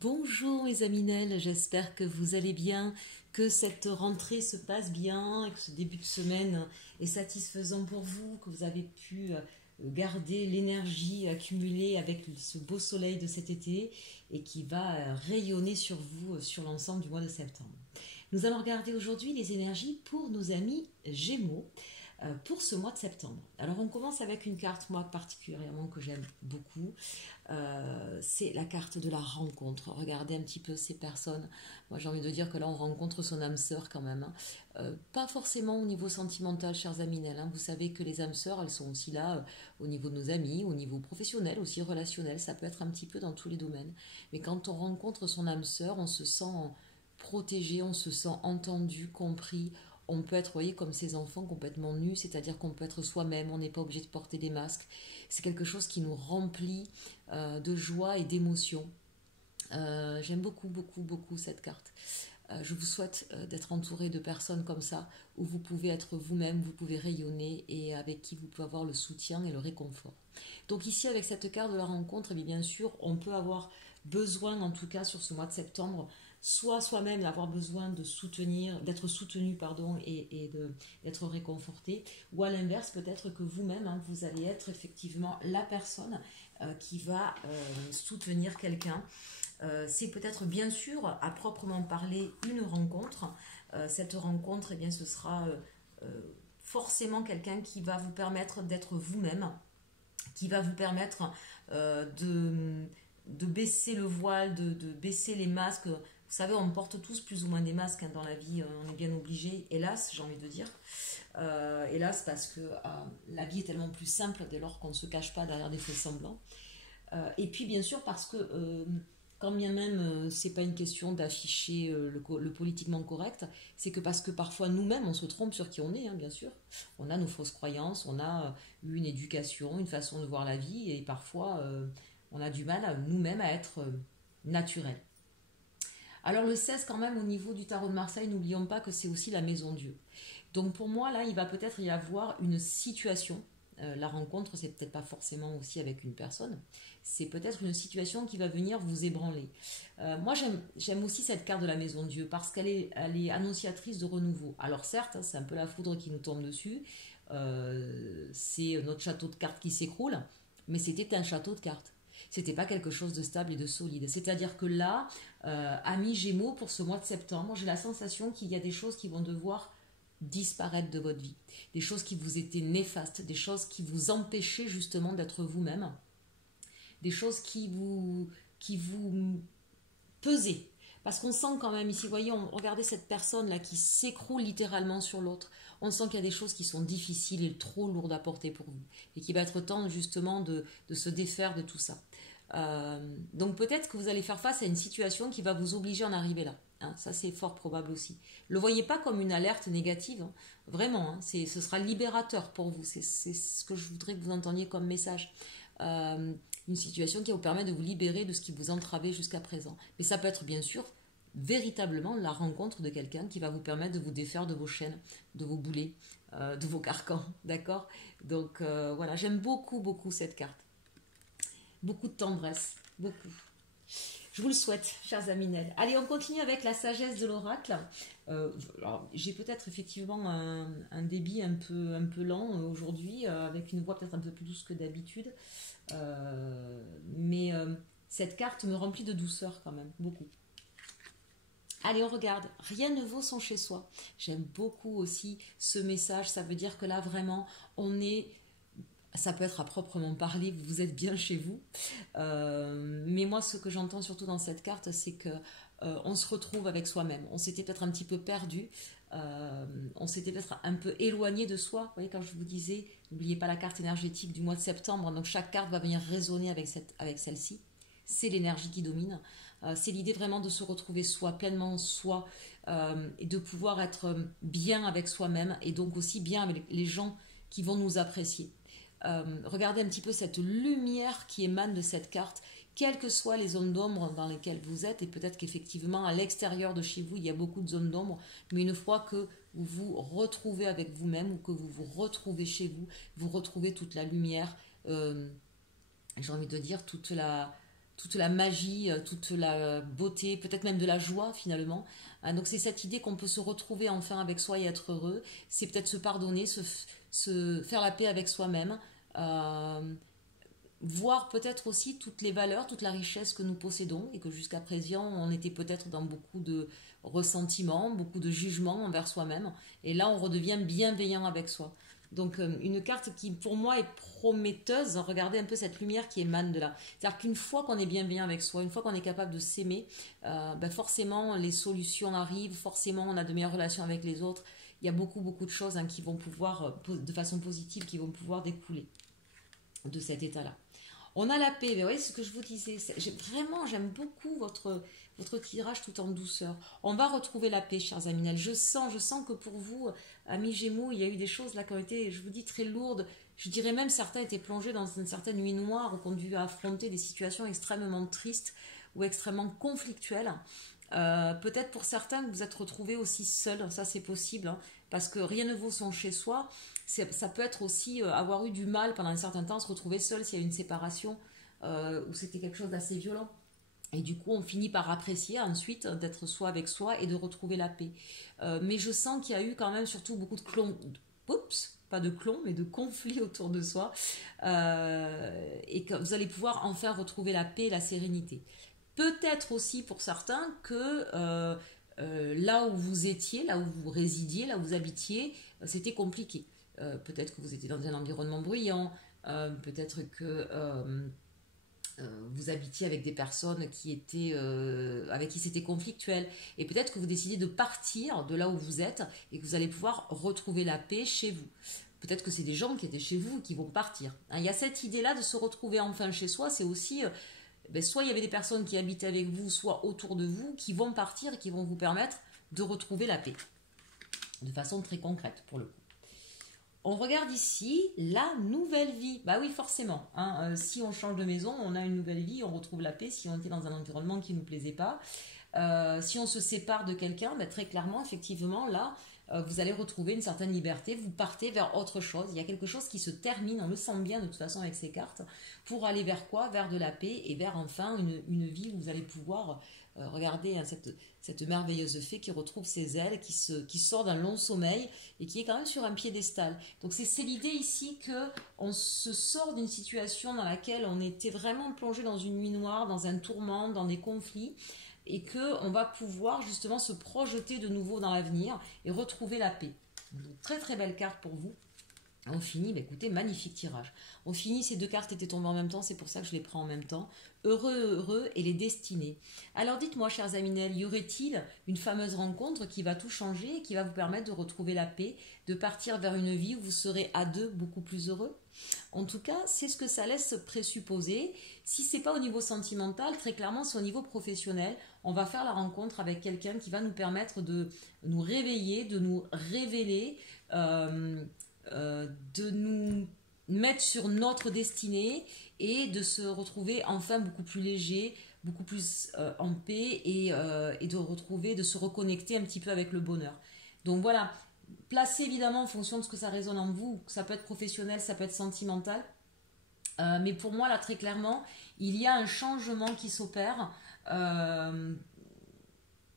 Bonjour mes aminelles, j'espère que vous allez bien, que cette rentrée se passe bien, et que ce début de semaine est satisfaisant pour vous, que vous avez pu garder l'énergie accumulée avec ce beau soleil de cet été et qui va rayonner sur vous sur l'ensemble du mois de septembre. Nous allons regarder aujourd'hui les énergies pour nos amis Gémeaux pour ce mois de septembre. Alors on commence avec une carte, moi particulièrement que j'aime beaucoup, c'est la carte de la rencontre. Regardez un petit peu ces personnes. Moi j'ai envie de dire que là on rencontre son âme sœur quand même. Pas forcément au niveau sentimental, chers aminels. Vous savez que les âmes sœurs, elles sont aussi là au niveau de nos amis, au niveau professionnel, aussi relationnel. Ça peut être un petit peu dans tous les domaines. Mais quand on rencontre son âme sœur, on se sent protégé, on se sent entendu, compris. On peut être, vous voyez, comme ces enfants complètement nus, c'est-à-dire qu'on peut être soi-même, on n'est pas obligé de porter des masques. C'est quelque chose qui nous remplit de joie et d'émotion. J'aime beaucoup, beaucoup, beaucoup cette carte. Je vous souhaite d'être entouré de personnes comme ça, où vous pouvez être vous-même, vous pouvez rayonner et avec qui vous pouvez avoir le soutien et le réconfort. Donc ici, avec cette carte de la rencontre, eh bien sûr, on peut avoir besoin, en tout cas sur ce mois de septembre, soit soi-même avoir besoin de soutenir, d'être soutenu et d'être réconforté, ou à l'inverse peut-être que vous-même vous allez être effectivement la personne qui va soutenir quelqu'un. C'est peut-être bien sûr à proprement parler une rencontre. Cette rencontre, eh bien, ce sera forcément quelqu'un qui va vous permettre d'être vous-même, qui va vous permettre de baisser le voile, de baisser les masques. Vous savez, on porte tous plus ou moins des masques dans la vie, on est bien obligé, hélas, j'ai envie de dire. Hélas, parce que la vie est tellement plus simple dès lors qu'on ne se cache pas derrière des faux semblants. Et puis, bien sûr, parce que quand bien même c'est pas une question d'afficher le politiquement correct, c'est que parce que parfois nous-mêmes on se trompe sur qui on est, bien sûr. On a nos fausses croyances, on a eu une éducation, une façon de voir la vie, et parfois on a du mal nous-mêmes à être naturel. Alors le 16 quand même au niveau du tarot de Marseille, n'oublions pas que c'est aussi la maison Dieu. Donc pour moi là, il va peut-être y avoir une situation. La rencontre, c'est peut-être pas forcément aussi avec une personne, c'est peut-être une situation qui va venir vous ébranler. Moi, j'aime aussi cette carte de la maison Dieu parce elle est annonciatrice de renouveau. Alors certes, c'est un peu la foudre qui nous tombe dessus, c'est notre château de cartes qui s'écroule, mais c'était un château de cartes. C'était pas quelque chose de stable et de solide. C'est-à-dire que là, amis Gémeaux, pour ce mois de septembre, j'ai la sensation qu'il y a des choses qui vont devoir disparaître de votre vie, des choses qui vous étaient néfastes, des choses qui vous empêchaient justement d'être vous-même, des choses qui vous pesaient. Parce qu'on sent quand même ici, voyez, regardez cette personne là qui s'écroule littéralement sur l'autre. On sent qu'il y a des choses qui sont difficiles et trop lourdes à porter pour vous et qu'il va être temps justement de se défaire de tout ça. Donc peut-être que vous allez faire face à une situation qui va vous obliger à en arriver là. Ça c'est fort probable aussi. Ne le voyez pas comme une alerte négative, vraiment, ce sera libérateur pour vous, c'est ce que je voudrais que vous entendiez comme message. Une situation qui va vous permettre de vous libérer de ce qui vous entravait jusqu'à présent. Mais ça peut être bien sûr véritablement la rencontre de quelqu'un qui va vous permettre de vous défaire de vos chaînes, de vos boulets, de vos carcans, d'accord. Donc voilà, j'aime beaucoup, beaucoup cette carte. Beaucoup de tendresse, beaucoup. Je vous le souhaite, chers aminels. Allez, on continue avec la sagesse de l'oracle. J'ai peut-être effectivement un débit un peu lent aujourd'hui, avec une voix peut-être un peu plus douce que d'habitude. Mais cette carte me remplit de douceur quand même, beaucoup. Allez, on regarde. Rien ne vaut son chez-soi. J'aime beaucoup aussi ce message. Ça veut dire que là, vraiment, on est... Ça peut être à proprement parler, vous êtes bien chez vous. Mais moi, ce que j'entends surtout dans cette carte, c'est que on se retrouve avec soi-même. On s'était peut-être un petit peu perdu. On s'était peut-être un peu éloigné de soi. Vous voyez, quand je vous disais, n'oubliez pas la carte énergétique du mois de septembre. Donc, chaque carte va venir résonner avec celle-ci. C'est l'énergie qui domine. C'est l'idée vraiment de se retrouver soi, pleinement soi, et de pouvoir être bien avec soi-même et donc aussi bien avec les gens qui vont nous apprécier. Regardez un petit peu cette lumière qui émane de cette carte, quelles que soient les zones d'ombre dans lesquelles vous êtes, et peut-être qu'effectivement à l'extérieur de chez vous il y a beaucoup de zones d'ombre, mais une fois que vous vous retrouvez avec vous-même ou que vous vous retrouvez chez vous, vous retrouvez toute la lumière, j'ai envie de dire toute toute la magie, toute la beauté, peut-être même de la joie finalement. Donc c'est cette idée qu'on peut se retrouver enfin avec soi et être heureux. C'est peut-être se pardonner, se faire la paix avec soi-même. Voir peut-être aussi toutes les valeurs, toute la richesse que nous possédons et que jusqu'à présent on était peut-être dans beaucoup de ressentiments, beaucoup de jugements envers soi-même et là on redevient bienveillant avec soi. Donc une carte qui pour moi est prometteuse, regardez un peu cette lumière qui émane de là. C'est-à-dire qu'une fois qu'on est bienveillant avec soi, une fois qu'on est capable de s'aimer, forcément les solutions arrivent, forcément on a de meilleures relations avec les autres. Il y a beaucoup de choses qui vont pouvoir, de façon positive, qui vont pouvoir découler de cet état-là. On a la paix, mais vous voyez ce que je vous disais, j'aime beaucoup votre tirage tout en douceur. On va retrouver la paix, chers Aminel. Je sens que pour vous, amis Gémeaux, il y a eu des choses là qui ont été, je vous dis, très lourdes. Je dirais même certains étaient plongés dans une certaine nuit noire ou qu'on dû affronter des situations extrêmement tristes ou extrêmement conflictuelles. Peut-être pour certains que vous êtes retrouvés aussi seuls, ça c'est possible, hein, parce que rien ne vaut son chez soi. Ça peut être aussi avoir eu du mal pendant un certain temps, se retrouver seul s'il y a une séparation ou c'était quelque chose d'assez violent. Et du coup, on finit par apprécier ensuite d'être soi avec soi et de retrouver la paix. Mais je sens qu'il y a eu quand même surtout beaucoup de pas de clombs, mais de conflits autour de soi. Et que vous allez pouvoir enfin retrouver la paix et la sérénité. Peut-être aussi pour certains que là où vous étiez, là où vous résidiez, là où vous habitiez, c'était compliqué. Peut-être que vous étiez dans un environnement bruyant, peut-être que vous habitiez avec des personnes qui étaient, avec qui c'était conflictuel, et peut-être que vous décidez de partir de là où vous êtes et que vous allez pouvoir retrouver la paix chez vous. Peut-être que c'est des gens qui étaient chez vous et qui vont partir. Hein, il y a cette idée-là de se retrouver enfin chez soi, c'est aussi... soit il y avait des personnes qui habitaient avec vous, soit autour de vous, qui vont partir et qui vont vous permettre de retrouver la paix. De façon très concrète, pour le coup. On regarde ici la nouvelle vie. Bah oui, forcément. Hein, si on change de maison, on a une nouvelle vie, on retrouve la paix si on était dans un environnement qui ne nous plaisait pas. Si on se sépare de quelqu'un, très clairement, effectivement, là, vous allez retrouver une certaine liberté. Vous partez vers autre chose. Il y a quelque chose qui se termine, on le sent bien de toute façon avec ces cartes, pour aller vers quoi? Vers de la paix et vers enfin une vie où vous allez pouvoir regarder hein, cette merveilleuse fée qui retrouve ses ailes, qui sort d'un long sommeil et qui est quand même sur un piédestal. Donc c'est l'idée ici qu'on se sort d'une situation dans laquelle on était vraiment plongé dans une nuit noire, dans un tourment, dans des conflits, et qu'on va pouvoir justement se projeter de nouveau dans l'avenir et retrouver la paix. Donc, très très belle carte pour vous. On finit, écoutez, magnifique tirage. On finit, ces deux cartes étaient tombées en même temps, c'est pour ça que je les prends en même temps. Heureux et les destinées. Alors dites-moi, chers Aminel, y aurait-il une fameuse rencontre qui va tout changer et qui va vous permettre de retrouver la paix, de partir vers une vie où vous serez à deux beaucoup plus heureux? En tout cas, c'est ce que ça laisse présupposer. Si c'est pas au niveau sentimental, très clairement, c'est au niveau professionnel. On va faire la rencontre avec quelqu'un qui va nous permettre de nous réveiller, de nous révéler, de nous mettre sur notre destinée et de se retrouver enfin beaucoup plus léger, beaucoup plus en paix et de se reconnecter un petit peu avec le bonheur. Donc voilà, placez évidemment en fonction de ce que ça résonne en vous, ça peut être professionnel, ça peut être sentimental, mais pour moi là très clairement, il y a un changement qui s'opère.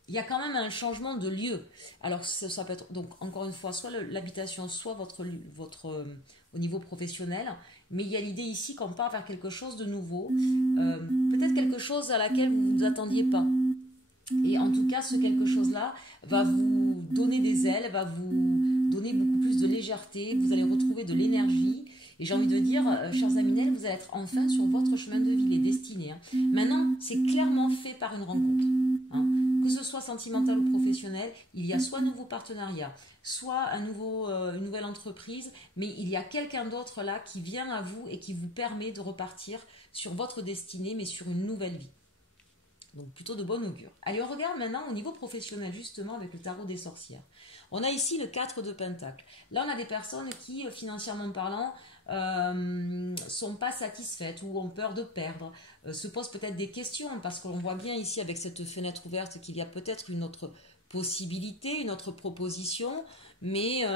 Il y a quand même un changement de lieu. Alors ça peut être donc encore une fois soit l'habitation, soit votre au niveau professionnel, mais il y a l'idée ici qu'on part vers quelque chose de nouveau, peut-être quelque chose à laquelle vous ne vous attendiez pas. Et en tout cas, ce quelque chose-là va vous donner des ailes, va vous donner beaucoup plus de légèreté, vous allez retrouver de l'énergie. Et j'ai envie de dire, chers Aminel, vous allez être enfin sur votre chemin de vie, les destinées. Hein. Maintenant, c'est clairement fait par une rencontre. Hein. Que ce soit sentimental ou professionnel, il y a soit un nouveau partenariat, soit une nouvelle entreprise, mais il y a quelqu'un d'autre là qui vient à vous et qui vous permet de repartir sur votre destinée, mais sur une nouvelle vie. Donc plutôt de bon augure. Allez, on regarde maintenant au niveau professionnel, justement, avec le tarot des sorcières. On a ici le 4 de Pentacle. Là, on a des personnes qui, financièrement parlant, sont pas satisfaites ou ont peur de perdre, se posent peut-être des questions, parce qu'on voit bien ici, avec cette fenêtre ouverte, qu'il y a peut-être une autre possibilité, une autre proposition, mais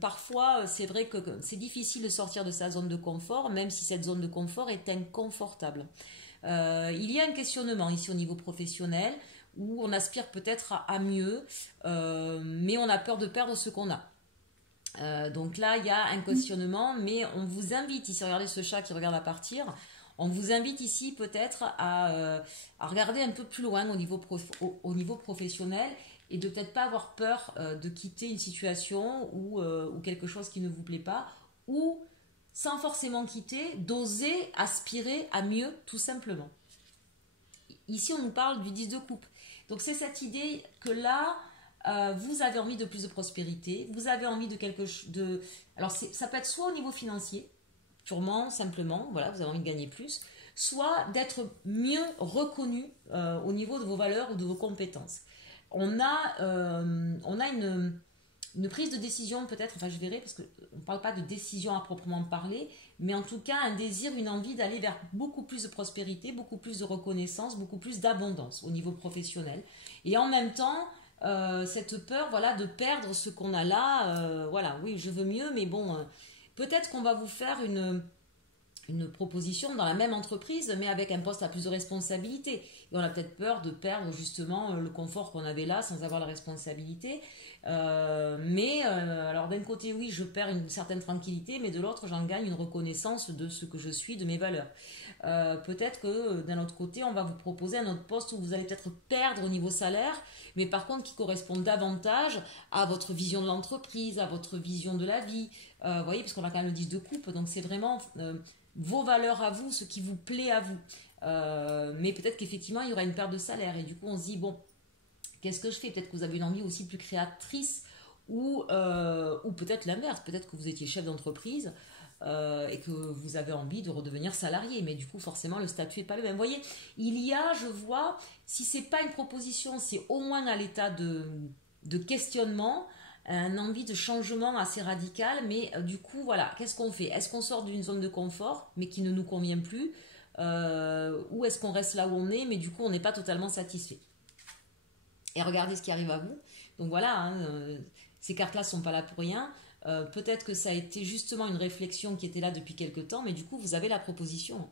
parfois, c'est vrai que c'est difficile de sortir de sa zone de confort, même si cette zone de confort est inconfortable. Il y a un questionnement ici au niveau professionnel où on aspire peut-être à mieux, mais on a peur de perdre ce qu'on a. Donc là, il y a un questionnement, mais on vous invite ici, regardez ce chat qui regarde à partir, on vous invite ici peut-être à regarder un peu plus loin au niveau professionnel et de peut-être pas avoir peur de quitter une situation ou quelque chose qui ne vous plaît pas, ou sans forcément quitter, d'oser aspirer à mieux tout simplement. Ici, on nous parle du 10 de coupe. Donc c'est cette idée que là, vous avez envie de plus de prospérité, vous avez envie de quelque chose de... Alors ça peut être soit au niveau financier, purement, simplement, voilà, vous avez envie de gagner plus, soit d'être mieux reconnu au niveau de vos valeurs ou de vos compétences. On a une prise de décision peut-être, enfin je verrai, parce qu'on ne parle pas de décision à proprement parler, mais en tout cas un désir, une envie d'aller vers beaucoup plus de prospérité, beaucoup plus de reconnaissance, beaucoup plus d'abondance au niveau professionnel. Et en même temps, cette peur, voilà, de perdre ce qu'on a là, voilà, oui, je veux mieux, mais bon, peut-être qu'on va vous faire une proposition dans la même entreprise, mais avec un poste à plus de responsabilité. Et on a peut-être peur de perdre justement le confort qu'on avait là sans avoir la responsabilité. Alors d'un côté, oui, je perds une certaine tranquillité, mais de l'autre, j'en gagne une reconnaissance de ce que je suis, de mes valeurs. Peut-être que d'un autre côté, on va vous proposer un autre poste où vous allez peut-être perdre au niveau salaire, mais par contre qui correspond davantage à votre vision de l'entreprise, à votre vision de la vie. Vous voyez, parce qu'on a quand même le 10 de coupe, donc c'est vraiment... vos valeurs à vous, ce qui vous plaît à vous. Mais peut-être qu'effectivement, il y aura une perte de salaire. Et du coup, on se dit, bon, qu'est-ce que je fais? Peut-être que vous avez une envie aussi plus créatrice ou peut-être l'inverse. Peut-être que vous étiez chef d'entreprise et que vous avez envie de redevenir salarié. Mais du coup, forcément, le statut n'est pas le même. Vous voyez, il y a, je vois, si ce n'est pas une proposition, c'est au moins à l'état de questionnement, un envie de changement assez radical, mais du coup, voilà, qu'est-ce qu'on fait? Est-ce qu'on sort d'une zone de confort, mais qui ne nous convient plus, ou est-ce qu'on reste là où on est, mais du coup, on n'est pas totalement satisfait? Et regardez ce qui arrive à vous. Donc voilà, hein, ces cartes-là ne sont pas là pour rien. Peut-être que ça a été justement une réflexion qui était là depuis quelque temps, mais du coup, vous avez la proposition.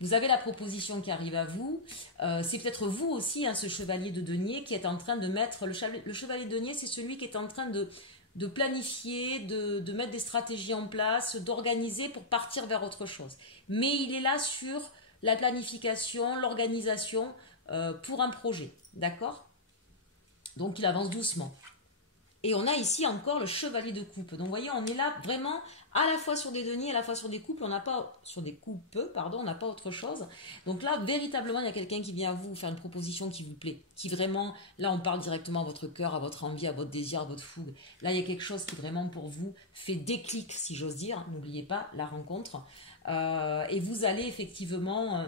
Vous avez la proposition qui arrive à vous. C'est peut-être vous aussi, hein, ce chevalier de denier, qui est en train de mettre... Le chevalier de denier, c'est celui qui est en train de planifier, de mettre des stratégies en place, d'organiser pour partir vers autre chose. Mais il est là sur la planification, l'organisation pour un projet. D'accord? Donc, il avance doucement. Et on a ici encore le chevalier de coupe. Donc, vous voyez, on est là vraiment à la fois sur des deniers, à la fois sur des coupes. On n'a pas sur des coupes, pardon, on n'a pas autre chose. Donc là, véritablement, il y a quelqu'un qui vient à vous faire une proposition qui vous plaît, qui vraiment, là, on parle directement à votre cœur, à votre envie, à votre désir, à votre fougue. Là, il y a quelque chose qui vraiment pour vous fait déclic, si j'ose dire. N'oubliez pas la rencontre. Et vous allez effectivement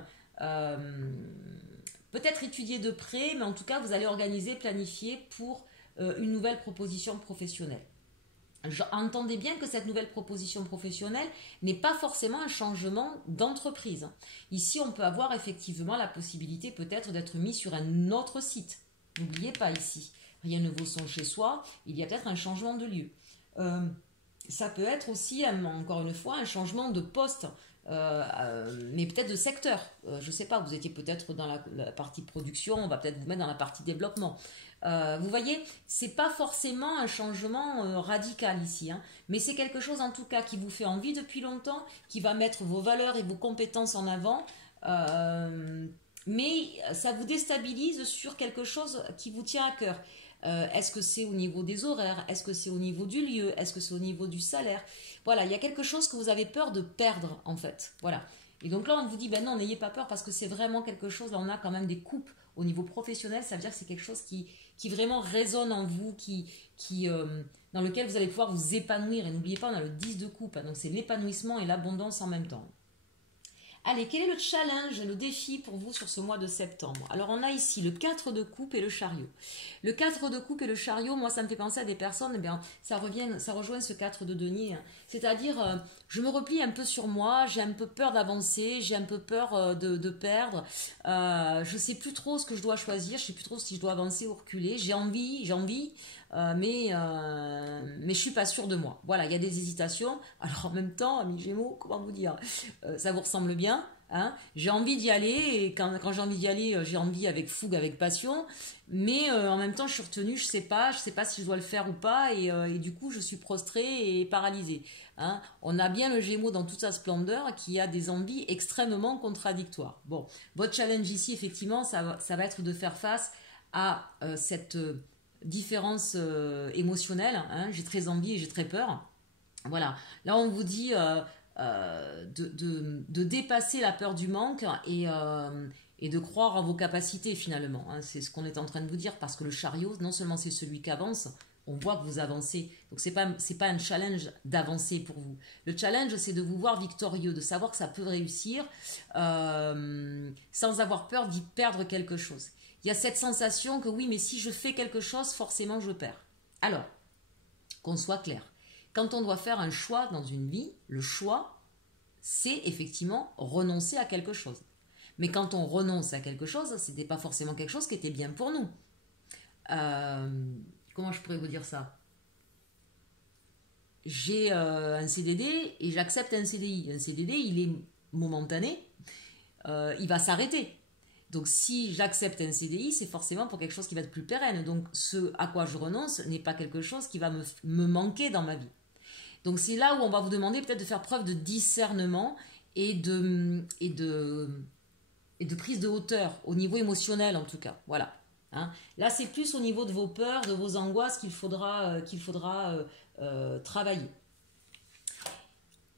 peut-être étudier de près, mais en tout cas, vous allez organiser, planifier pour une nouvelle proposition professionnelle. Entendez bien que cette nouvelle proposition professionnelle n'est pas forcément un changement d'entreprise. Ici, on peut avoir effectivement la possibilité peut-être d'être mis sur un autre site. N'oubliez pas ici, rien ne vaut son chez soi, il y a peut-être un changement de lieu. Ça peut être aussi, encore une fois, un changement de poste, mais peut-être de secteur. Je ne sais pas, vous étiez peut-être dans la partie production, on va peut-être vous mettre dans la partie développement. Vous voyez, c'est pas forcément un changement radical ici, hein, mais c'est quelque chose en tout cas qui vous fait envie depuis longtemps, qui va mettre vos valeurs et vos compétences en avant, mais ça vous déstabilise sur quelque chose qui vous tient à cœur. Est-ce que c'est au niveau des horaires? Est-ce que c'est au niveau du lieu? Est-ce que c'est au niveau du salaire? Voilà, il y a quelque chose que vous avez peur de perdre en fait. Voilà. Et donc là, on vous dit, ben non, n'ayez pas peur parce que c'est vraiment quelque chose, là on a quand même des coupes au niveau professionnel, ça veut dire que c'est quelque chose qui vraiment résonne en vous, dans lequel vous allez pouvoir vous épanouir. Et n'oubliez pas, on a le 10 de coupe, hein, donc c'est l'épanouissement et l'abondance en même temps. Allez, quel est le challenge, le défi pour vous sur ce mois de septembre? Alors, on a ici le 4 de coupe et le chariot. Le 4 de coupe et le chariot, moi, ça me fait penser à des personnes, eh bien, ça rejoint ce 4 de denier. Hein. C'est-à-dire, je me replie un peu sur moi, j'ai un peu peur d'avancer, j'ai un peu peur de perdre. Je ne sais plus trop ce que je dois choisir, je ne sais plus trop si je dois avancer ou reculer. J'ai envie, mais je ne suis pas sûre de moi. Voilà, il y a des hésitations. Alors en même temps, amis Gémeaux, comment vous dire, ça vous ressemble bien, Hein. J'ai envie d'y aller, et quand j'ai envie d'y aller, j'ai envie avec fougue, avec passion, mais en même temps, je suis retenue, je sais pas si je dois le faire ou pas, et du coup, je suis prostrée et paralysée. Hein. On a bien le Gémeaux dans toute sa splendeur qui a des envies extrêmement contradictoires. Bon, votre challenge ici, effectivement, ça va être de faire face à cette différence émotionnelle. Hein. J'ai très envie et j'ai très peur. Voilà, là on vous dit de dépasser la peur du manque et de croire à vos capacités finalement. Hein. C'est ce qu'on est en train de vous dire parce que le chariot, non seulement c'est celui qui avance, on voit que vous avancez. Donc c'est pas un challenge d'avancer pour vous. Le challenge c'est de vous voir victorieux, de savoir que ça peut réussir sans avoir peur d'y perdre quelque chose. Il y a cette sensation que oui, mais si je fais quelque chose, forcément je perds. Alors, qu'on soit clair. Quand on doit faire un choix dans une vie, le choix, c'est effectivement renoncer à quelque chose. Mais quand on renonce à quelque chose, ce n'était pas forcément quelque chose qui était bien pour nous. Comment je pourrais vous dire ça? J'ai un CDD et j'accepte un CDI. Un CDD, il est momentané, il va s'arrêter. Donc si j'accepte un CDI, c'est forcément pour quelque chose qui va être plus pérenne. Donc ce à quoi je renonce n'est pas quelque chose qui va me manquer dans ma vie. Donc c'est là où on va vous demander peut-être de faire preuve de discernement et de prise de hauteur, au niveau émotionnel en tout cas. Voilà. Hein. Là c'est plus au niveau de vos peurs, de vos angoisses qu'il faudra travailler.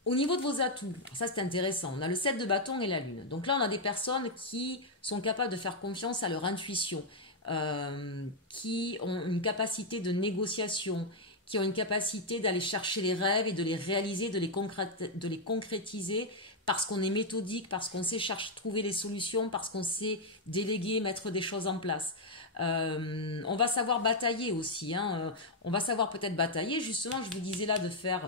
Au niveau de vos atouts, ça c'est intéressant, on a le 7 de bâton et la lune. Donc là on a des personnes qui sont capables de faire confiance à leur intuition, qui ont une capacité de négociation, qui ont une capacité d'aller chercher les rêves et de les réaliser, de les concrétiser parce qu'on est méthodique, parce qu'on sait trouver les solutions, parce qu'on sait déléguer, mettre des choses en place. On va savoir batailler aussi, hein. On va savoir peut-être batailler, justement je vous disais là de faire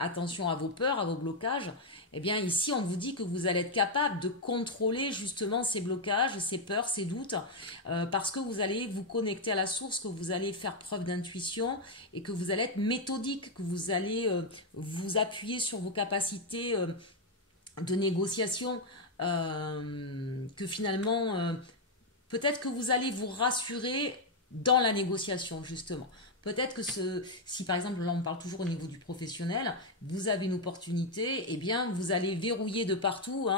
attention à vos peurs, à vos blocages. Eh bien ici on vous dit que vous allez être capable de contrôler justement ces blocages, ces peurs, ces doutes, parce que vous allez vous connecter à la source, que vous allez faire preuve d'intuition et que vous allez être méthodique, que vous allez vous appuyer sur vos capacités de négociation, que finalement peut-être que vous allez vous rassurer dans la négociation justement. Peut-être que si par exemple, là on parle toujours au niveau du professionnel, vous avez une opportunité, eh bien vous allez verrouiller de partout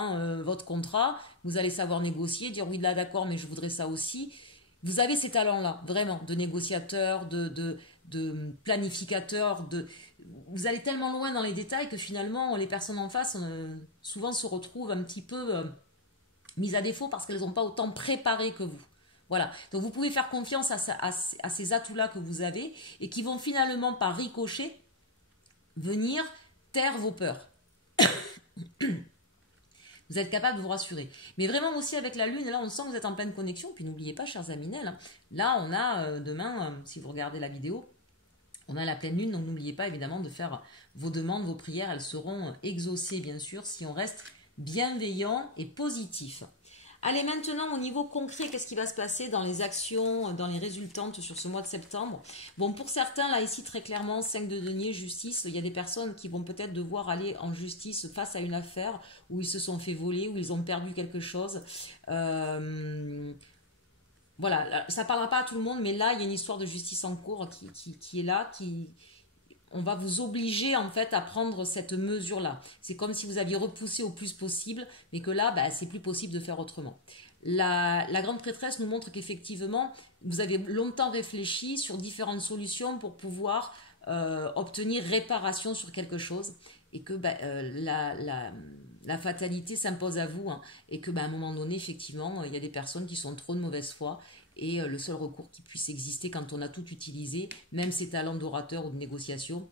votre contrat, vous allez savoir négocier, dire oui là d'accord mais je voudrais ça aussi. Vous avez ces talents-là, vraiment, de négociateur, de planificateur, vous allez tellement loin dans les détails que finalement les personnes en face souvent se retrouvent un petit peu mises à défaut parce qu'elles n'ont pas autant préparé que vous. Voilà, donc vous pouvez faire confiance à ces atouts-là que vous avez et qui vont finalement par ricochet venir taire vos peurs. Vous êtes capable de vous rassurer. Mais vraiment aussi avec la lune, là on sent que vous êtes en pleine connexion. Puis n'oubliez pas, chers Aminel, là on a demain, si vous regardez la vidéo, on a la pleine lune, donc n'oubliez pas évidemment de faire vos demandes, vos prières, elles seront exaucées bien sûr si on reste bienveillant et positif. Allez, maintenant, au niveau concret, qu'est-ce qui va se passer dans les actions, dans les résultantes sur ce mois de septembre? Bon, pour certains, là, ici, très clairement, 5 de denier, justice, il y a des personnes qui vont peut-être devoir aller en justice face à une affaire où ils se sont fait voler, où ils ont perdu quelque chose. Voilà, ça ne parlera pas à tout le monde, mais là, il y a une histoire de justice en cours qui est là, on va vous obliger en fait à prendre cette mesure-là. C'est comme si vous aviez repoussé au plus possible, mais que là, c'est plus possible de faire autrement. La grande prêtresse nous montre qu'effectivement, vous avez longtemps réfléchi sur différentes solutions pour pouvoir obtenir réparation sur quelque chose et que la fatalité s'impose à vous et que à un moment donné, effectivement, il y a des personnes qui sont trop de mauvaise foi. Et le seul recours qui puisse exister quand on a tout utilisé, même ses talents d'orateur ou de négociation,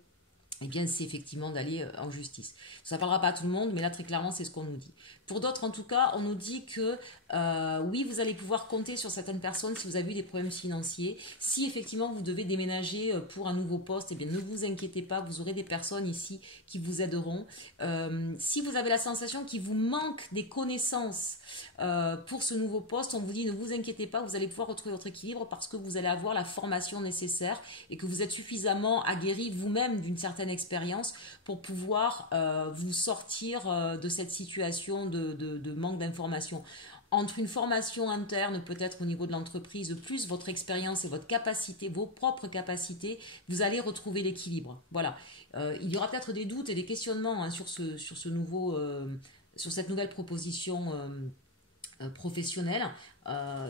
eh bien, c'est effectivement d'aller en justice. Ça ne parlera pas à tout le monde, mais là, très clairement, c'est ce qu'on nous dit. Pour d'autres, en tout cas, on nous dit que oui, vous allez pouvoir compter sur certaines personnes si vous avez eu des problèmes financiers. Si effectivement, vous devez déménager pour un nouveau poste, eh bien, ne vous inquiétez pas, vous aurez des personnes ici qui vous aideront. Si vous avez la sensation qu'il vous manque des connaissances pour ce nouveau poste, on vous dit ne vous inquiétez pas, vous allez pouvoir retrouver votre équilibre parce que vous allez avoir la formation nécessaire et que vous êtes suffisamment aguerri vous-même d'une certaine expérience pour pouvoir vous sortir de cette situation de manque d'information. Entre une formation interne, peut-être au niveau de l'entreprise, plus votre expérience et votre capacité, vos propres capacités, vous allez retrouver l'équilibre. Voilà. Il y aura peut-être des doutes et des questionnements hein, sur cette nouvelle proposition professionnelle.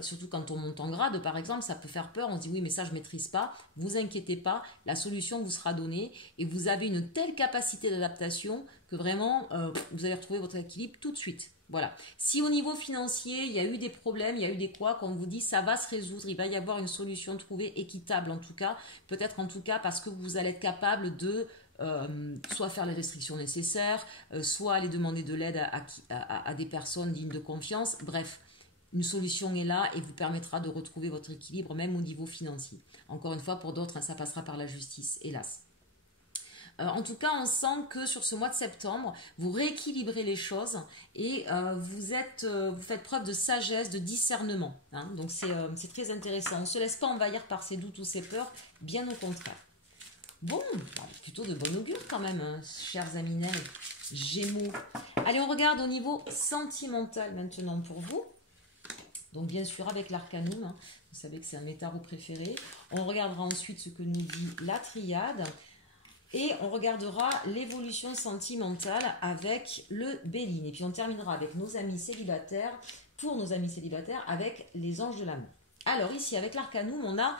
Surtout quand on monte en grade, par exemple, ça peut faire peur. On se dit oui, mais ça, je ne maîtrise pas. Vous inquiétez pas, la solution vous sera donnée et vous avez une telle capacité d'adaptation que vraiment, vous allez retrouver votre équilibre tout de suite. Voilà. Si au niveau financier, il y a eu des problèmes, il y a eu des couacs, on vous dit ça va se résoudre, il va y avoir une solution trouvée équitable en tout cas, peut-être en tout cas parce que vous allez être capable de soit faire les restrictions nécessaires, soit aller demander de l'aide à des personnes dignes de confiance. Bref, une solution est là et vous permettra de retrouver votre équilibre même au niveau financier. Encore une fois, pour d'autres, hein, ça passera par la justice, hélas. En tout cas, on sent que sur ce mois de septembre, vous rééquilibrez les choses et vous faites preuve de sagesse, de discernement. Hein. Donc c'est très intéressant. On ne se laisse pas envahir par ses doutes ou ses peurs, bien au contraire. Bon, plutôt de bon augure quand même, hein, chers Aminel, Gémeaux. Allez, on regarde au niveau sentimental maintenant pour vous. Donc bien sûr avec l'Arcanum, hein, vous savez que c'est un de mes tarots préférés. On regardera ensuite ce que nous dit la Triade. Et on regardera l'évolution sentimentale avec le Béline. Et puis on terminera avec nos amis célibataires, pour nos amis célibataires, avec les anges de l'amour. Alors ici, avec l'Arcanum, on a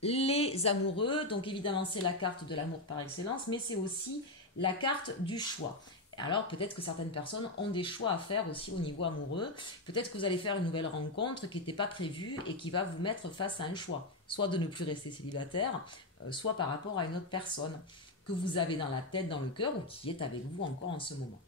les amoureux. Donc évidemment, c'est la carte de l'amour par excellence, mais c'est aussi la carte du choix. Alors peut-être que certaines personnes ont des choix à faire aussi au niveau amoureux. Peut-être que vous allez faire une nouvelle rencontre qui n'était pas prévue et qui va vous mettre face à un choix. Soit de ne plus rester célibataire, soit par rapport à une autre personne que vous avez dans la tête, dans le cœur, ou qui est avec vous encore en ce moment.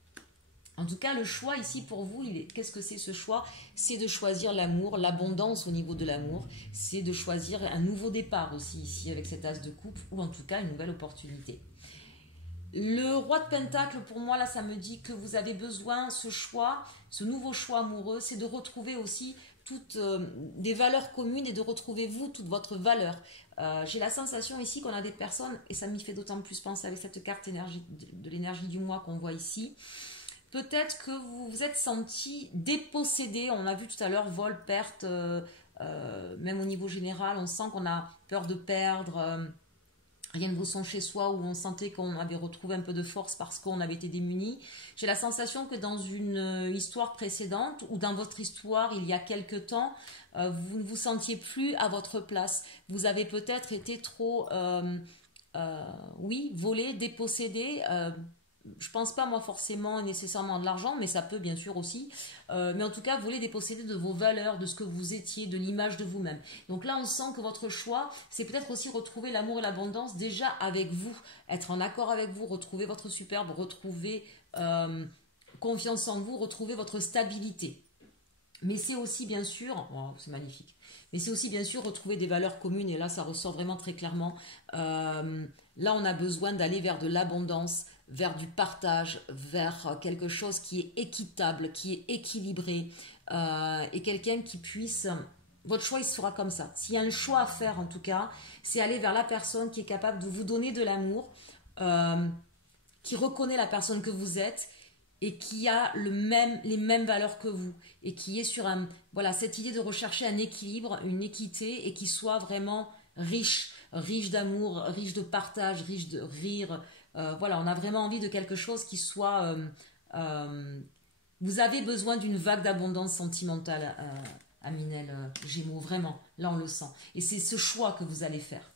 En tout cas, le choix ici pour vous, qu'est-ce que c'est ce choix? C'est de choisir l'amour, l'abondance au niveau de l'amour. C'est de choisir un nouveau départ aussi ici avec cet as de coupe, ou en tout cas une nouvelle opportunité. Le roi de Pentacle, pour moi, là, ça me dit que vous avez besoin, ce choix, ce nouveau choix amoureux, c'est de retrouver aussi toutes des valeurs communes et de retrouver vous, toute votre valeur. J'ai la sensation ici qu'on a des personnes, et ça m'y fait d'autant plus penser avec cette carte de l'énergie du mois qu'on voit ici. Peut-être que vous vous êtes senti dépossédé, on a vu tout à l'heure vol, perte, même au niveau général, on sent qu'on a peur de perdre. Rien ne vous sent chez soi où on sentait qu'on avait retrouvé un peu de force parce qu'on avait été démunis. J'ai la sensation que dans une histoire précédente ou dans votre histoire il y a quelque temps, vous ne vous sentiez plus à votre place. Vous avez peut-être été trop, volé, dépossédé. Je pense pas moi forcément nécessairement de l'argent, mais ça peut bien sûr aussi. Mais en tout cas, voler déposséder de vos valeurs, de ce que vous étiez, de l'image de vous-même. Donc là, on sent que votre choix, c'est peut-être aussi retrouver l'amour et l'abondance déjà avec vous, être en accord avec vous, retrouver votre superbe, retrouver confiance en vous, retrouver votre stabilité. Mais c'est aussi bien sûr, oh, c'est magnifique. Mais c'est aussi bien sûr retrouver des valeurs communes et là, ça ressort vraiment très clairement. Là, on a besoin d'aller vers de l'abondance, vers du partage, vers quelque chose qui est équitable, qui est équilibré et quelqu'un qui puisse... Votre choix, il sera comme ça. S'il y a un choix à faire, en tout cas, c'est aller vers la personne qui est capable de vous donner de l'amour, qui reconnaît la personne que vous êtes et qui a les mêmes valeurs que vous et qui est sur cette idée de rechercher un équilibre, une équité et qui soit vraiment riche d'amour, riche de partage, riche de rire. On a vraiment envie de quelque chose qui soit... vous avez besoin d'une vague d'abondance sentimentale, Aminel Gémeaux, vraiment. Là, on le sent. Et c'est ce choix que vous allez faire.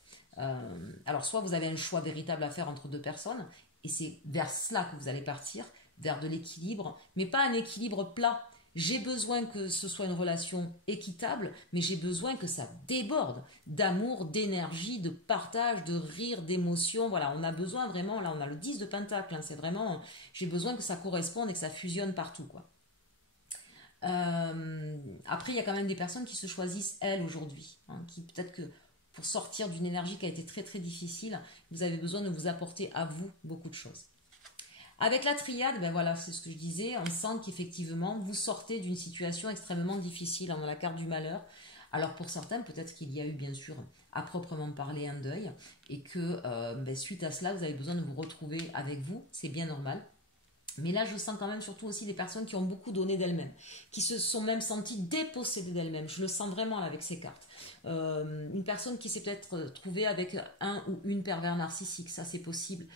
Alors, soit vous avez un choix véritable à faire entre deux personnes, et c'est vers cela que vous allez partir, vers de l'équilibre, mais pas un équilibre plat. J'ai besoin que ce soit une relation équitable, mais j'ai besoin que ça déborde d'amour, d'énergie, de partage, de rire, d'émotion. Voilà, on a besoin vraiment, là on a le 10 de Pentacle, hein, c'est vraiment, j'ai besoin que ça corresponde et que ça fusionne partout, quoi. Après, il y a quand même des personnes qui se choisissent elles aujourd'hui, hein, qui peut-être que pour sortir d'une énergie qui a été très très difficile, vous avez besoin de vous apporter à vous beaucoup de choses. Avec la triade, c'est ce que je disais, on sent qu'effectivement, vous sortez d'une situation extrêmement difficile dans la carte du malheur. Alors pour certains, peut-être qu'il y a eu bien sûr à proprement parler un deuil et que suite à cela, vous avez besoin de vous retrouver avec vous, c'est bien normal. Mais là, je sens quand même surtout aussi des personnes qui ont beaucoup donné d'elles-mêmes, qui se sont même senties dépossédées d'elles-mêmes. Je le sens vraiment là, avec ces cartes. Une personne qui s'est peut-être trouvée avec un ou une pervers narcissique, ça c'est possible.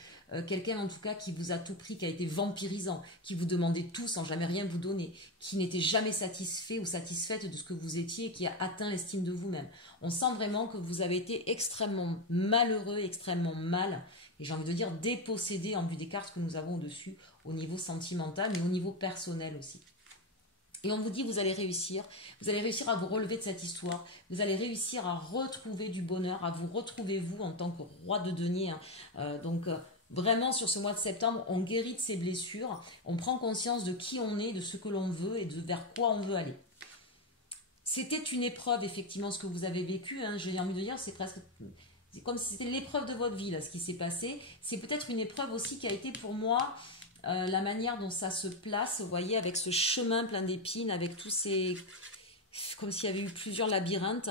Quelqu'un en tout cas qui vous a tout pris, qui a été vampirisant, qui vous demandait tout sans jamais rien vous donner, qui n'était jamais satisfait ou satisfaite de ce que vous étiez et qui a atteint l'estime de vous-même. On sent vraiment que vous avez été extrêmement malheureux, extrêmement mal, et j'ai envie de dire dépossédé en vue des cartes que nous avons au-dessus, au niveau sentimental, mais au niveau personnel aussi. Et on vous dit, vous allez réussir à vous relever de cette histoire, vous allez réussir à retrouver du bonheur, à vous retrouver vous en tant que roi de denier. Vraiment, sur ce mois de septembre, on guérit de ses blessures, on prend conscience de qui on est, de ce que l'on veut et de vers quoi on veut aller. C'était une épreuve, effectivement, ce que vous avez vécu. J'ai envie de dire, c'est comme si c'était l'épreuve de votre vie, là, ce qui s'est passé. C'est peut-être une épreuve aussi qui a été pour moi la manière dont ça se place, vous voyez, avec ce chemin plein d'épines, avec tous ces... comme s'il y avait eu plusieurs labyrinthes.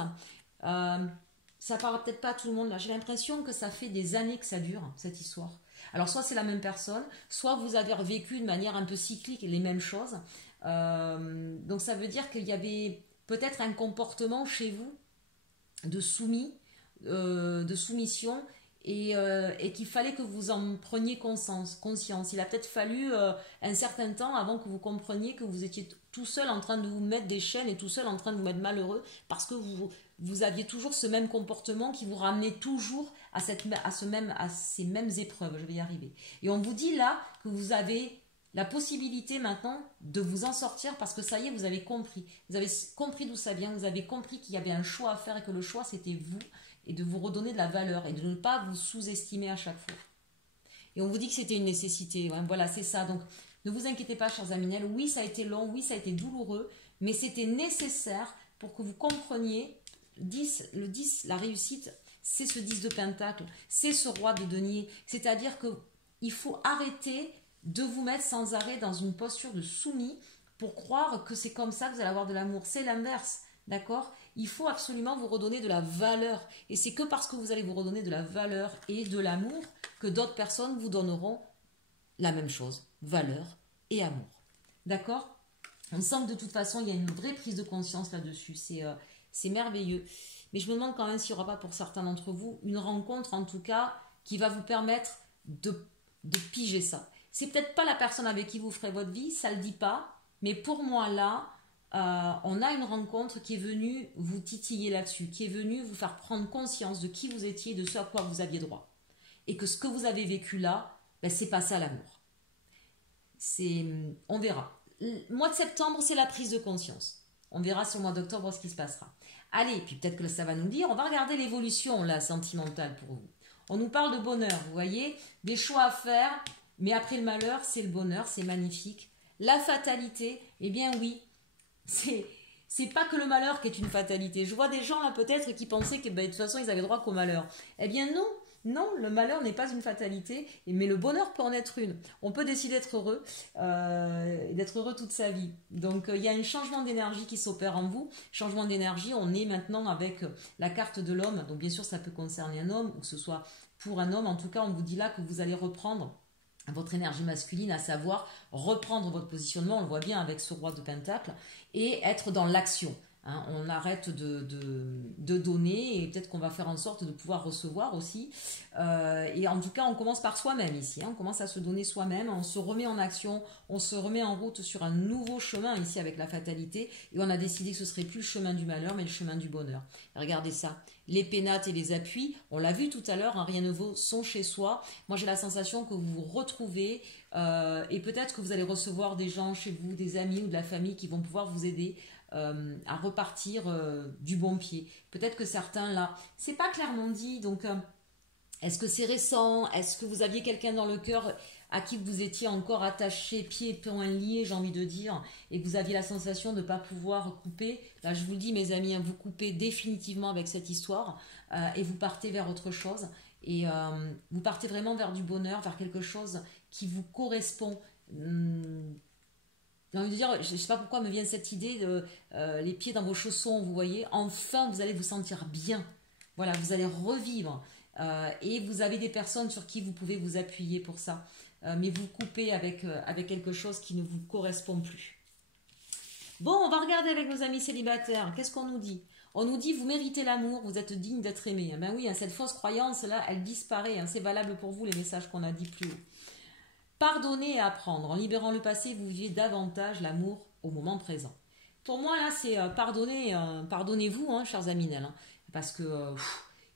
Ça parle peut-être pas à tout le monde, là. J'ai l'impression que ça fait des années que ça dure, cette histoire. Alors, soit c'est la même personne, soit vous avez vécu de manière un peu cyclique les mêmes choses. Donc, ça veut dire qu'il y avait peut-être un comportement chez vous de soumission et qu'il fallait que vous en preniez conscience. Il a peut-être fallu un certain temps avant que vous compreniez que vous étiez tout seul en train de vous mettre des chaînes et tout seul en train de vous mettre malheureux parce que vous aviez toujours ce même comportement qui vous ramenait toujours à ces mêmes épreuves. Je vais y arriver. Et on vous dit là que vous avez la possibilité maintenant de vous en sortir parce que ça y est, vous avez compris. Vous avez compris d'où ça vient, vous avez compris qu'il y avait un choix à faire et que le choix c'était vous et de vous redonner de la valeur et de ne pas vous sous-estimer à chaque fois. Et on vous dit que c'était une nécessité. Ouais, voilà, c'est ça. Donc, ne vous inquiétez pas, chers Aminel. Oui, ça a été long, oui, ça a été douloureux, mais c'était nécessaire pour que vous compreniez le 10, la réussite, c'est ce 10 de pentacle, c'est ce roi de denier. C'est-à-dire qu'il faut arrêter de vous mettre sans arrêt dans une posture de soumis pour croire que c'est comme ça que vous allez avoir de l'amour. C'est l'inverse, d'accord ? Il faut absolument vous redonner de la valeur. Et c'est que parce que vous allez vous redonner de la valeur et de l'amour que d'autres personnes vous donneront la même chose, valeur et amour. D'accord ? On sent que de toute façon, il y a une vraie prise de conscience là-dessus. C'est merveilleux. Mais je me demande quand même s'il n'y aura pas pour certains d'entre vous une rencontre, en tout cas, qui va vous permettre de piger ça. C'est peut-être pas la personne avec qui vous ferez votre vie, ça ne le dit pas. Mais pour moi, là, on a une rencontre qui est venue vous titiller là-dessus, qui est venue vous faire prendre conscience de qui vous étiez, de ce à quoi vous aviez droit. Et que ce que vous avez vécu là, c'est pas ça l'amour. On verra. Le mois de septembre, c'est la prise de conscience. On verra sur le mois d'octobre ce qui se passera. Allez, puis peut-être que ça va nous dire, on va regarder l'évolution là, sentimentale pour vous. On nous parle de bonheur, vous voyez, des choix à faire, mais après le malheur, c'est le bonheur, c'est magnifique. La fatalité, eh bien oui, c'est pas que le malheur qui est une fatalité. Je vois des gens là peut-être qui pensaient que de toute façon ils avaient droit qu'au malheur. Eh bien non, le malheur n'est pas une fatalité, mais le bonheur peut en être une. On peut décider d'être heureux, d'être heureux toute sa vie. Donc il y a un changement d'énergie qui s'opère en vous. Changement d'énergie, on est maintenant avec la carte de l'homme. Donc bien sûr ça peut concerner un homme, ou que ce soit pour un homme. En tout cas on vous dit là que vous allez reprendre votre énergie masculine, à savoir reprendre votre positionnement, on le voit bien avec ce roi de pentacle, et être dans l'action. On arrête de donner et peut-être qu'on va faire en sorte de pouvoir recevoir aussi. Et en tout cas, on commence par soi-même ici. On commence à se donner soi-même, on se remet en action, on se remet en route sur un nouveau chemin ici avec la fatalité. Et on a décidé que ce serait plus le chemin du malheur, mais le chemin du bonheur. Regardez ça. Les pénates et les appuis, on l'a vu tout à l'heure, rien ne vaut, sont chez soi. Moi, j'ai la sensation que vous vous retrouvez et peut-être que vous allez recevoir des gens chez vous, des amis ou de la famille qui vont pouvoir vous aider à repartir du bon pied. Peut-être que certains là, c'est pas clairement dit, donc est-ce que c'est récent? Est-ce que vous aviez quelqu'un dans le cœur à qui vous étiez encore attaché, pieds et poings liés, j'ai envie de dire, et que vous aviez la sensation de ne pas pouvoir couper? Là, je vous le dis, mes amis, vous coupez définitivement avec cette histoire et vous partez vers autre chose. Et vous partez vraiment vers du bonheur, vers quelque chose qui vous correspond. J'ai envie de dire, je ne sais pas pourquoi me vient cette idée de les pieds dans vos chaussons, vous voyez. Enfin, vous allez vous sentir bien. Voilà, vous allez revivre. Et vous avez des personnes sur qui vous pouvez vous appuyer pour ça. mais vous coupez avec quelque chose qui ne vous correspond plus. Bon, on va regarder avec nos amis célibataires. Qu'est-ce qu'on nous dit? On nous dit, vous méritez l'amour, vous êtes digne d'être aimé. Ben oui, cette fausse croyance-là, elle disparaît. C'est valable pour vous, les messages qu'on a dit plus haut. Pardonnez et apprendre. En libérant le passé, vous vivez davantage l'amour au moment présent. Pour moi, là, c'est pardonnez-vous, chers Aminel. Parce que,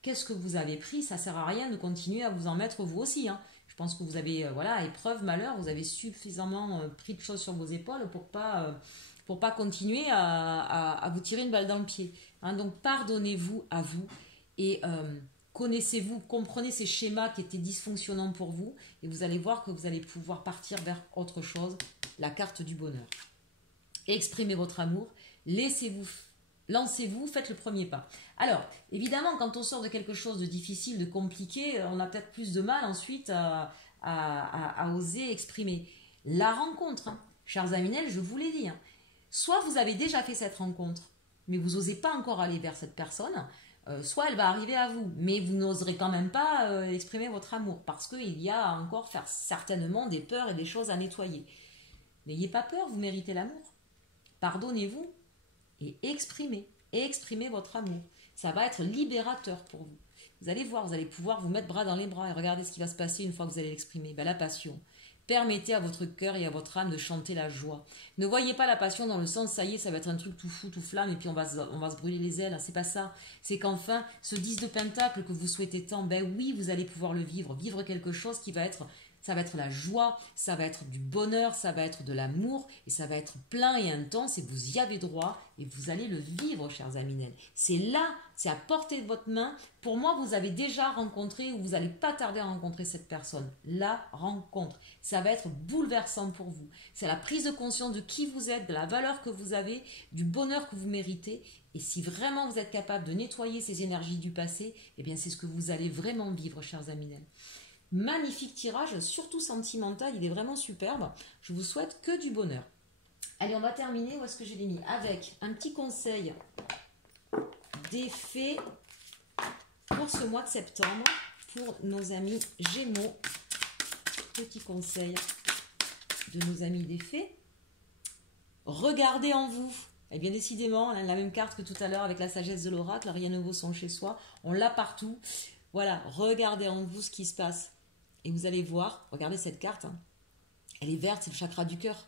qu'est-ce que vous avez pris? Ça sert à rien de continuer à vous en mettre vous aussi. Je pense que vous avez, épreuve, malheur, vous avez suffisamment pris de choses sur vos épaules pour pas continuer à vous tirer une balle dans le pied. Donc, pardonnez-vous à vous et connaissez-vous, comprenez ces schémas qui étaient dysfonctionnants pour vous et vous allez voir que vous allez pouvoir partir vers autre chose, la carte du bonheur. Exprimez votre amour, lancez-vous, faites le premier pas. Alors, évidemment, quand on sort de quelque chose de difficile, de compliqué, on a peut-être plus de mal ensuite à oser exprimer. La rencontre, chers Aminel, je vous l'ai dit, soit vous avez déjà fait cette rencontre, mais vous n'osez pas encore aller vers cette personne, soit elle va arriver à vous, mais vous n'oserez quand même pas exprimer votre amour, parce qu'il y a encore certainement des peurs et des choses à nettoyer. N'ayez pas peur, vous méritez l'amour. Pardonnez-vous et exprimez votre amour. Ça va être libérateur pour vous. Vous allez voir, vous allez pouvoir vous mettre bras dans les bras et regarder ce qui va se passer une fois que vous allez l'exprimer. La passion. Permettez à votre cœur et à votre âme de chanter la joie. Ne voyez pas la passion dans le sens, ça y est, ça va être un truc tout fou, tout flamme, et puis on va se brûler les ailes. C'est pas ça. C'est qu'enfin, ce 10 de pentacle que vous souhaitez tant, oui, vous allez pouvoir le vivre. Vivre quelque chose qui va être, ça va être la joie, ça va être du bonheur, ça va être de l'amour, et ça va être plein et intense, et vous y avez droit, et vous allez le vivre, chers Aminel. C'est là, c'est à portée de votre main. Pour moi, vous avez déjà rencontré, ou vous n'allez pas tarder à rencontrer cette personne. La rencontre. Ça va être bouleversant pour vous. C'est la prise de conscience de qui vous êtes, de la valeur que vous avez, du bonheur que vous méritez. Et si vraiment vous êtes capable de nettoyer ces énergies du passé, eh bien c'est ce que vous allez vraiment vivre, chers Aminel. Magnifique tirage, surtout sentimental, il est vraiment superbe. Je vous souhaite que du bonheur. Allez, on va terminer, où est-ce que je l'ai mis? Avec un petit conseil d'effet pour ce mois de septembre, pour nos amis Gémeaux. Petit conseil de nos amis des fées. Regardez en vous. Et bien décidément, on a la même carte que tout à l'heure avec la sagesse de l'oracle. Rien ne vaut son chez soi. On l'a partout. Voilà, regardez en vous ce qui se passe. Et vous allez voir, regardez cette carte. Elle est verte, c'est le chakra du cœur.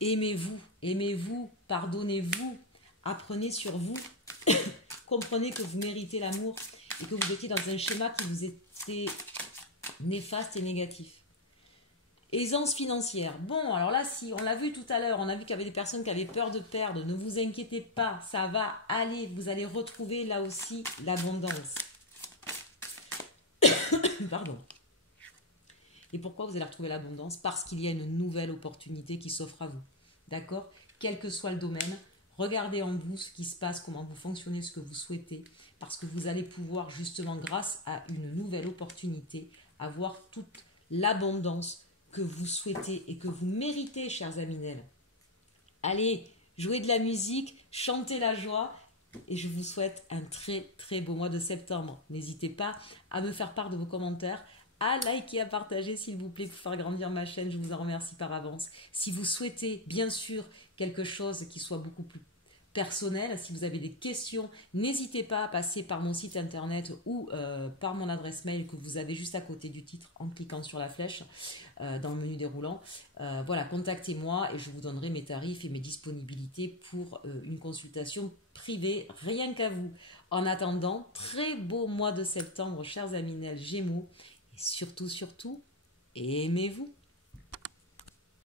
Aimez-vous, pardonnez-vous, apprenez sur vous. Comprenez que vous méritez l'amour et que vous étiez dans un schéma qui vous était néfaste et négatif. Aisance financière. Bon, alors là, si on l'a vu tout à l'heure, on a vu qu'il y avait des personnes qui avaient peur de perdre. Ne vous inquiétez pas, ça va aller. Vous allez retrouver là aussi l'abondance. Pardon. Et pourquoi vous allez retrouver l'abondance? Parce qu'il y a une nouvelle opportunité qui s'offre à vous. D'accord? Quel que soit le domaine, regardez en vous ce qui se passe, comment vous fonctionnez, ce que vous souhaitez. Parce que vous allez pouvoir justement, grâce à une nouvelle opportunité, avoir toute l'abondance que vous souhaitez et que vous méritez, chers Aminel. Allez, jouez de la musique, chantez la joie et je vous souhaite un très très beau mois de septembre. N'hésitez pas à me faire part de vos commentaires, à liker, à partager s'il vous plaît pour faire grandir ma chaîne. Je vous en remercie par avance. Si vous souhaitez bien sûr quelque chose qui soit beaucoup plus personnel, si vous avez des questions, n'hésitez pas à passer par mon site internet ou par mon adresse mail que vous avez juste à côté du titre en cliquant sur la flèche dans le menu déroulant. Voilà, contactez-moi et je vous donnerai mes tarifs et mes disponibilités pour une consultation privée, rien qu'à vous. En attendant, très beau mois de septembre, chers Aminel Gémeaux, et surtout, aimez-vous.